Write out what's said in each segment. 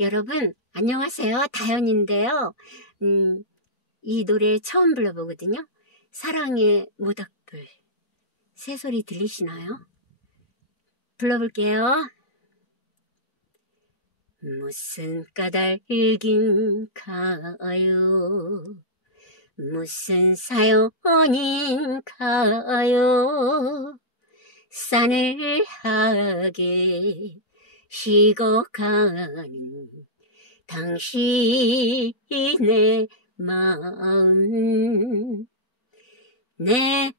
여러분 안녕하세요. 다현인데요. 이 노래 처음 불러보거든요. 사랑의 모닥불. 새소리 들리시나요? 불러볼게요. 무슨 까닭인가요? 무슨 사연인가요? 싸늘하게 식어가는 당신의 마음. 내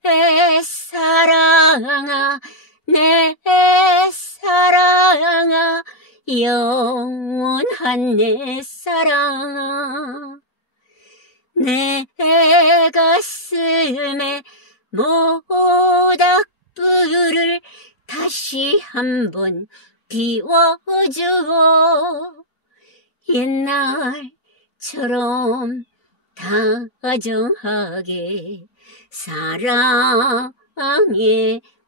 사랑아, 내 사랑아, 영원한 내 사랑아. 내 가슴에 모닥불을 다시 한번 비워주어. 옛날처럼 다정하게 사랑의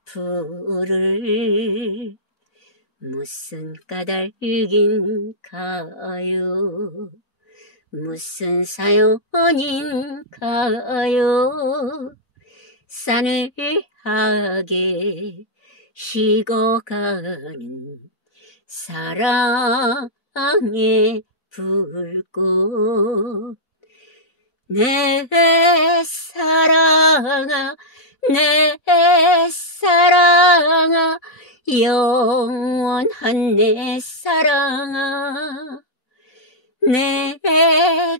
불을. 무슨 까닭인가요? 무슨 사연인가요? 싸늘하게 식어가는 사랑의 불꽃. 내 사랑아, 내 사랑아, 영원한 내 사랑아. 내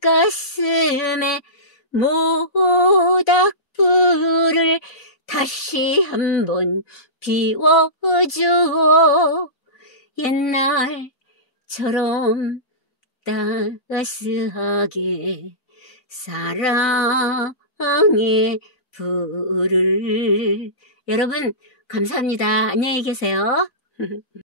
가슴에 모닥불을 다시 한번 비워주어. 옛날처럼 따스하게 사랑의 불을. 여러분 감사합니다. 안녕히 계세요.